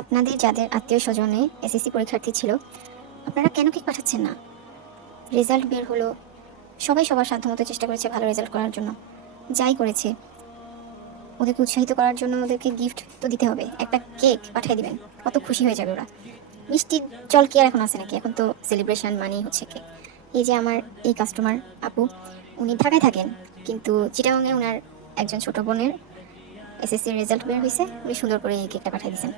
আপনাদের যাদের আত্মীয়-স্বজনে এসএসসি পরীক্ষার্থী ছিল, আপনারা কেন কেক পাঠাচ্ছেন না? রেজাল্ট বের হলো, সবাই সবার সাধ্যমতো চেষ্টা করেছে ভালো রেজাল্ট করার জন্য। যাই করেছে, ওদেরকে উৎসাহিত করার জন্য ওদেরকে গিফট তো দিতে হবে। একটা কেক পাঠিয়ে দিবেন, কত খুশি হয়ে যাবে ওরা। মিষ্টির চল কি আর এখন আছে নাকি? এখন তো সেলিব্রেশন মানেই হচ্ছে কেক। এই যে আমার এই কাস্টমার আপু, উনি ঢাকায় থাকেন, কিন্তু চিটাগাংয়ে ওনার একজন ছোট বোনের এসএসসির রেজাল্ট বের হয়েছে, উনি সুন্দর করে এই কেকটা পাঠিয়ে দিয়েছেন।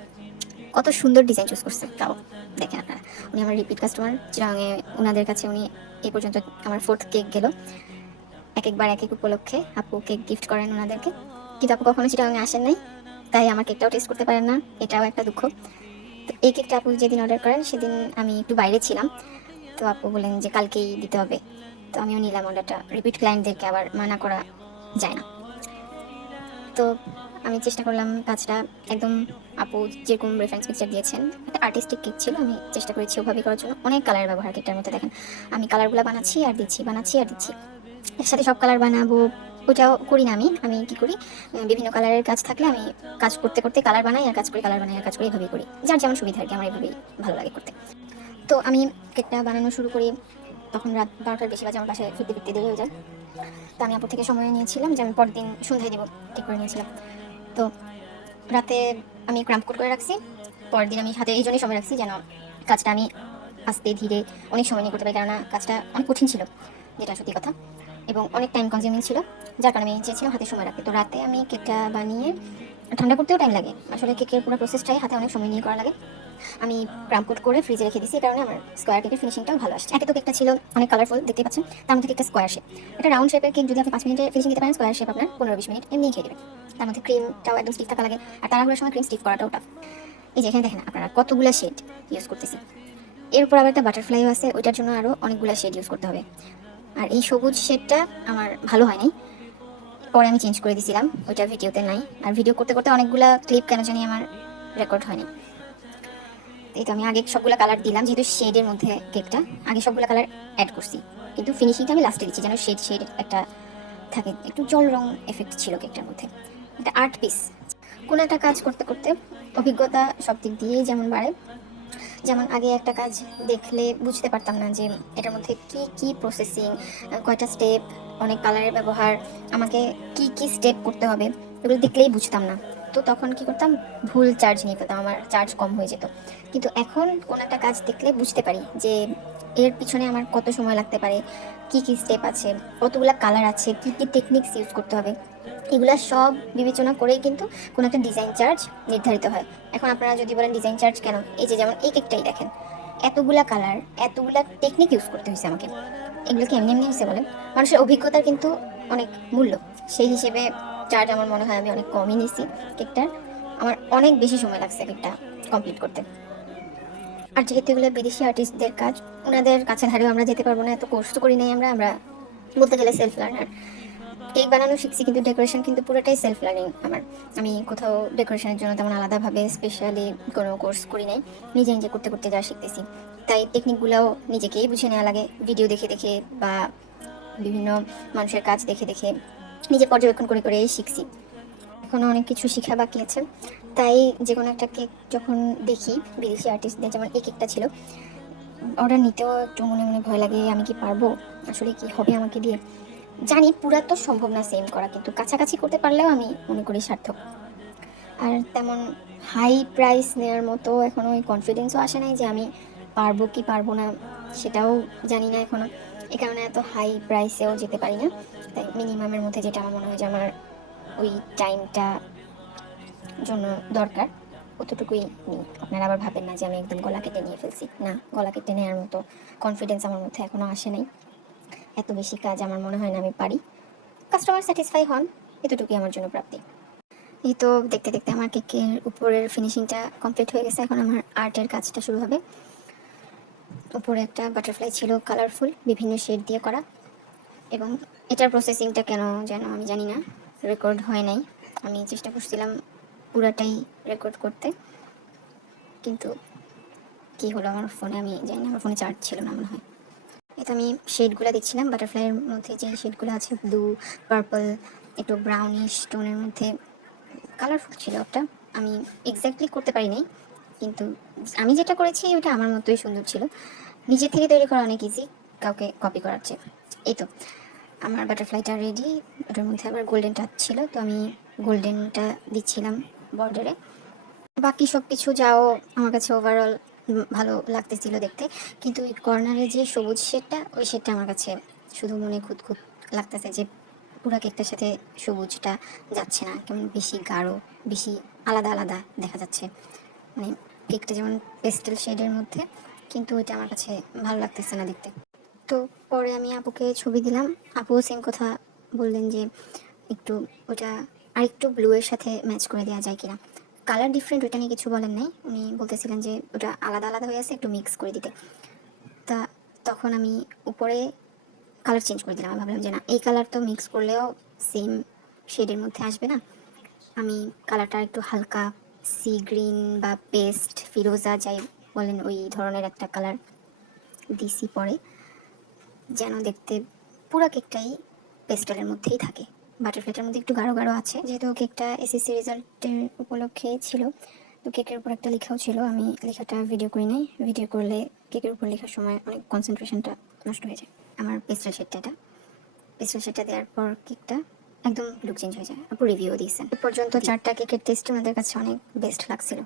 কত সুন্দর ডিজাইন চুজ করছে তাও দেখেন আপনারা। উনি আমার রিপিট কাস্টমার, চিরাঙে ওনাদের কাছে উনি এই পর্যন্ত আমার 4th কেক গেল। এক একবার এক এক উপলক্ষে আপু কেক গিফট করেন ওনাদেরকে, কিন্তু আপু কখনো চিরাঙে আসেন নাই, তাই আমার কেকটাও টেস্ট করতে পারেন না, এটাও একটা দুঃখ। তো এই কেকটা আপু যেদিন অর্ডার করেন সেদিন আমি একটু বাইরে ছিলাম, তো আপু বলেন যে কালকেই দিতে হবে। তো আমিও নিলাম অর্ডারটা, রিপিট ক্লায়েন্টদেরকে আবার মানা করা যায় না। তো আমি চেষ্টা করলাম কাজটা একদম আপু যেরকম রেফারেন্স পিকচার দিয়েছেন, একটা আর্টিস্টিক কেক ছিল, আমি চেষ্টা করেছি ওভাবে করার জন্য। অনেক কালার ব্যবহার কেকটার মধ্যে দেখেন, আমি কালারগুলো বানাচ্ছি আর দিচ্ছি, বানাচ্ছি আর দিচ্ছি। একসাথে সব কালার বানাবো ওটাও করি না। আমি কি করি, বিভিন্ন কালারের কাজ থাকলে আমি কাজ করতে করতে কালার বানাই আর কাজ করি, কালার বানাই আর কাজ করি, এভাবেই করি, যার যেমন সুবিধা আর কি, আমার এভাবেই ভালো লাগে করতে। তো আমি কেকটা বানানো শুরু করি, তখন রাত 12টার বেশি বাজে, আমার বাসায় ফিরতে ফিরতে দেরি হয়ে যায়। তো আমি আপুর থেকে সময় নিয়েছিলাম যে আমি পরের দিন সন্ধ্যায় দিব, ঠিক করে নিয়েছিলাম। তো রাতে আমি ক্রাম্প কোড করে রাখছি, পরের দিন আমি হাতে এই জন্যই সময় রাখছি যেন কাজটা আমি আস্তে ধীরে অনেক সময় নিয়ে করতে পারি, কেননা কাজটা অনেক কঠিন ছিল, যেটা সত্যি কথা, এবং অনেক টাইম কনজিউমিং ছিল, যার কারণে আমি চেয়েছিলাম হাতে সময় রাখতে। তো রাতে আমি কেকটা বানিয়ে, ঠান্ডা করতেও টাইম লাগে, আসলে কেকের পুরো প্রসেসটাই হাতে অনেক সময় নিয়ে করা লাগে। আমি ক্রাম্প কোড করে ফ্রিজে রেখে দিয়েছি, এই কারণে আমার স্কোয়ার কেকের ফিনিশিংটাও ভালো আসছে। একে তো কেকটা ছিল অনেক কালারফুল, দেখতে পাচ্ছেন, তার মধ্যে কেকটা স্কোয়ার শেপ। একটা রাউন্ড শেপের কেক যদি আপনি 5 মিনিটে ফিনিশিং দিতে পারেন, স্কোয়ার শেপ আপনার 15-20 মিনিট এমনি খেয়ে দেবেন। তার মধ্যে ক্রিমটাও একদম স্টিফ থাকা লাগে, আর তাড়াহুড়োর সময় ক্রিম স্টিফ করাটাও টাফ। এই যে এখানে দেখেন আপনারা কতগুলো শেড ইউজ করতেছি, এর উপর আবার একটা বাটারফ্লাইও আছে, ওইটার জন্য আরও অনেকগুলো শেড ইউজ করতে হবে। আর এই সবুজ শেডটা আমার ভালো হয়নি, পরে আমি চেঞ্জ করে দিয়েছিলাম, ওইটা ভিডিওতে নাই। আর ভিডিও করতে করতে অনেকগুলো ক্লিপ কেন জানি আমার রেকর্ড হয়নি। এই তো আমি আগে সবগুলো কালার দিলাম, যেহেতু শেডের মধ্যে কেকটা, আগে সবগুলো কালার অ্যাড করছি, কিন্তু ফিনিশিংটা আমি লাস্টে দিচ্ছি যেন শেড শেড একটা থাকে, একটু জল রং এফেক্ট ছিল কেকটার মধ্যে। একটা আর্ট পিস, কোনো একটা কাজ করতে করতে অভিজ্ঞতা সব দিক দিয়েই যেমন বাড়ে। যেমন আগে একটা কাজ দেখলে বুঝতে পারতাম না যে এটার মধ্যে কি কি প্রসেসিং, কয়টা স্টেপ, অনেক কালারের ব্যবহার, আমাকে কি কি স্টেপ করতে হবে, এগুলো দেখলেই বুঝতাম না। তো তখন কি করতাম, ভুল চার্জ নিয়ে ফেলতাম, আমার চার্জ কম হয়ে যেত। কিন্তু এখন কোনো একটা কাজ দেখলে বুঝতে পারি যে এর পিছনে আমার কত সময় লাগতে পারে, কি কি স্টেপ আছে, কতগুলো কালার আছে, কি কি টেকনিক্স ইউজ করতে হবে, এগুলা সব বিবেচনা করেই কিন্তু কোনো একটা ডিজাইন চার্জ নির্ধারিত হয়। এখন আপনারা যদি বলেন ডিজাইন চার্জ কেন, এই যে যেমন এই কেকটাই দেখেন, এতগুলা কালার, এতগুলা টেকনিক ইউজ করতে হয়েছে আমাকে, এগুলো কি এমনি এমনি হয়েছে বলেন? মানুষের অভিজ্ঞতার কিন্তু অনেক মূল্য, সেই হিসেবে চার্জ আমার মনে হয় আমি অনেক কমই নিয়েছি কেকটার। আমার অনেক বেশি সময় লাগছে কেকটা কমপ্লিট করতে। আর যেহেতু এগুলো বিদেশি আর্টিস্টদের কাজ, ওনাদের কাছে ধারেও আমরা যেতে পারবো না, এত কোর্স তো করি নাই আমরা, আমরা বলতে গেলে সেলফ লার্নার। কেক বানানো শিখছি, কিন্তু ডেকোরেশন কিন্তু পুরোটাই সেলফ লার্নিং আমার। আমি কোথাও ডেকোরেশনের জন্য তেমন আলাদাভাবে স্পেশালি কোনো কোর্স করি নাই, নিজে নিজে করতে করতে যা শিখতেছি। তাই টেকনিকগুলোও নিজেকেই বুঝে নেওয়া লাগে, ভিডিও দেখে দেখে বা বিভিন্ন মানুষের কাজ দেখে দেখে নিজে পর্যবেক্ষণ করে করে শিখছি। এখনও অনেক কিছু শেখা বাকি আছে, তাই যে কোনো একটা কেক যখন দেখি বিদেশি আর্টিস্টদের, যেমন এই কেকটা ছিল, অর্ডার নিতেও একটু মনে মনে ভয় লাগে, আমি কি পারবো, আসলে কি হবে আমাকে দিয়ে। জানি পুরা তো সম্ভব না সেম করা, কিন্তু কাছাকাছি করতে পারলেও আমি মনে করি সার্থক। আর তেমন হাই প্রাইস নেওয়ার মতো এখনো ওই কনফিডেন্সও আসে নাই যে আমি পারবো কি পারবো না, সেটাও জানি না এখনো। এই কারণে এত হাই প্রাইসেও যেতে পারি না, তাই মিনিমামের মধ্যে যেটা আমার মনে হয় যে আমার ওই টাইমটা জন্য দরকার, অতটুকুই নিই। আপনারা আবার ভাবেন না যে আমি একদম গলা কেটে নিয়ে ফেলছি, না, গলা কেটে নেওয়ার মতো কনফিডেন্স আমার মধ্যে এখনো আসে নাই। এত বেশি কাজ আমার মনে হয় না আমি পারি, কাস্টমার স্যাটিসফাই হন, এতটুকুই আমার জন্য প্রাপ্তি। এই তো দেখতে দেখতে আমার কেকের উপরের ফিনিশিংটা কমপ্লিট হয়ে গেছে, এখন আমার আর্টের কাজটা শুরু হবে। উপরে একটা বাটারফ্লাই ছিল কালারফুল, বিভিন্ন শেড দিয়ে করা, এবং এটার প্রসেসিংটা কেন যেন আমি জানি না, রেকর্ড হয় নাই। আমি চেষ্টা করছিলাম পুরাটাই রেকর্ড করতে, কিন্তু কি হলো আমার ফোনে আমি জানি না, আমার ফোনে চার্জ ছিল না মনে হয়। এই তো আমি শেডগুলো দিচ্ছিলাম, বাটারফ্লাইয়ের মধ্যে যে শেডগুলো আছে, ব্লু, পার্পল, একটু ব্রাউনিশ টোনের মধ্যে কালারফুল ছিল একটা। আমি এক্স্যাক্টলি করতে পারিনি, কিন্তু আমি যেটা করেছি ওটা আমার মতোই সুন্দর ছিল। নিজে থেকে তৈরি করা অনেক ইজি কাউকে কপি করার চেয়ে। এই তো আমার বাটারফ্লাইটা রেডি। ওটার মধ্যে আবার গোল্ডেন টাচ ছিল, তো আমি গোল্ডেনটা দিচ্ছিলাম বর্ডারে। বাকি সব কিছু যাও আমার কাছে ওভারঅল ভালো লাগতেছিল দেখতে, কিন্তু ওই কর্নারে যে সবুজ শেডটা, ওই শেডটা আমার কাছে শুধু মনে খুঁত খুঁত লাগতেছে যে পুরা কেকটার সাথে সবুজটা যাচ্ছে না, কেমন বেশি গাঢ়, বেশি আলাদা আলাদা দেখা যাচ্ছে। মানে কেকটা যেমন পেস্টেল শেডের মধ্যে, কিন্তু ওইটা আমার কাছে ভালো লাগতেছে না দেখতে। তো পরে আমি আপুকে ছবি দিলাম, আপুও সেম কথা বললেন যে একটু ওটা আরেকটু ব্লু এর সাথে ম্যাচ করে দেওয়া যায় কিনা। কালার ডিফারেন্ট ওইটা নিয়ে কিছু বলেন নাই, উনি বলতেছিলেন যে ওটা আলাদা আলাদা হয়ে আছে, একটু মিক্স করে দিতে। তা তখন আমি উপরে কালার চেঞ্জ করে দিলাম। আমি ভাবলাম যে না, এই কালার তো মিক্স করলেও সেম শেডের মধ্যে আসবে না, আমি কালারটা একটু হালকা সি গ্রিন বা পেস্ট ফিরোজা যাই বলেন ওই ধরনের একটা কালার দিছি পরে, যেন দেখতে পুরো কেকটাই পেস্টেলের মধ্যেই থাকে। বাটারফ্লাইটার মধ্যে একটু গাঢ় গাঢ় আছে, যেহেতু কেকটা এসএসসি রেজাল্টের উপলক্ষে ছিল, তো কেকের উপর একটা লেখাও ছিল। আমি লেখাটা ভিডিও করি নাই, ভিডিও করলে কেকের উপর লেখার সময় অনেক কনসেন্ট্রেশনটা নষ্ট হয়ে যায়। আমার পেস্টেল শেডটা দেওয়ার পর কেকটা একদম লুক চেঞ্জ হয়ে যায়। আপু রিভিউ দিয়েছেন। এ পর্যন্ত 4টা কেকের টেস্ট আমাদের কাছে অনেক বেস্ট লাগছিল।